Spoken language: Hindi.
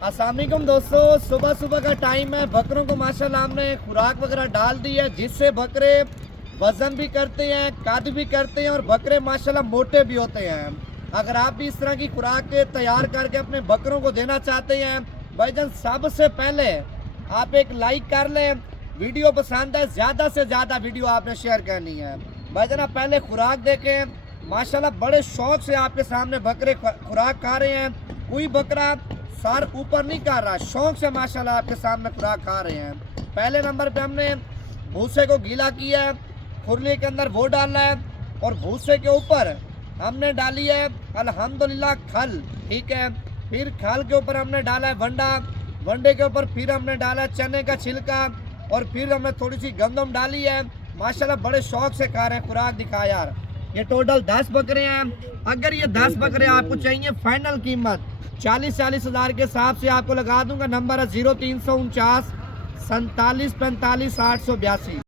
अस्सलाम वालेकुम दोस्तों, सुबह सुबह का टाइम है। बकरों को माशाल्लाह हमने खुराक वगैरह डाल दी है, जिससे बकरे वजन भी करते हैं, कद भी करते हैं और बकरे माशाल्लाह मोटे भी होते हैं। अगर आप भी इस तरह की खुराक तैयार करके अपने बकरों को देना चाहते हैं भाईजान, सबसे पहले आप एक लाइक कर लें। वीडियो पसंद है, ज़्यादा से ज़्यादा वीडियो आपने शेयर करनी है। भाईजान आप पहले खुराक देखें, माशाल्लाह बड़े शौक से आपके सामने बकरे खुराक खा रहे हैं। कोई बकरा सर ऊपर नहीं कर रहा, शौक से माशाल्लाह आपके सामने खुराक खा रहे हैं। पहले नंबर पे हमने भूसे को गीला किया है, खुरली के अंदर वो डालना है और भूसे के ऊपर हमने डाली है अल्हम्दुलिल्लाह खल, ठीक है। फिर खल के ऊपर हमने डाला है वंडा, वंडे के ऊपर फिर हमने डाला है चने का छिलका और फिर हमने थोड़ी सी गंदम डाली है। माशाल्लाह बड़े शौक से खा रहे हैं। खुराक दिखा यार। ये टोटल 10 बकरे हैं। अगर ये 10 बकरे आपको चाहिए, फाइनल कीमत 40 हज़ार के हिसाब से आपको लगा दूंगा। नंबर है 0349 47 45 882।